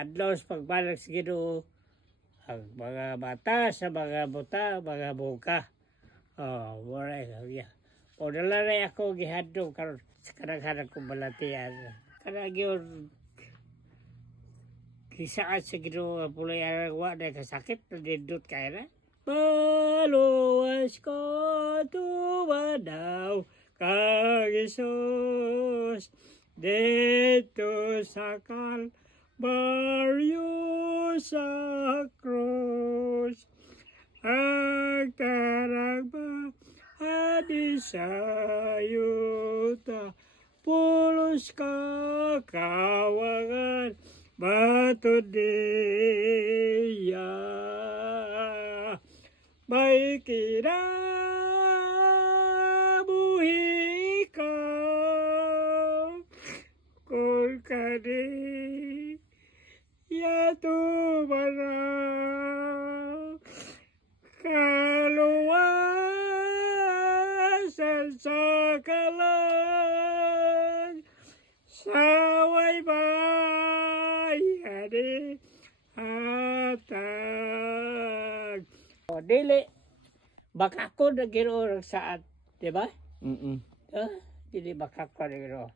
adlaw sa pagbalik sa Ginoo ang mga bata sa mga buta, mga buka. Oh, wala ya. O nalalay ako gihadto karon sa kanang-kanang kong balatian. Kanang yun, kisaan sa Ginoo ang pulay aragwa na kasakit na dindot kaya na. Maluwas ko tumanaw kang Isus dito sa Kalbaryo sa krus. Ang tarang hadi sa yuta pulos ka kawangan bato diya may kinabuhi ka kung kani yato maraw kaluwasan sa kalan saway bayani hatag. O dili bakako na Ginoo saan, di ba? Dili bakako na Ginoo.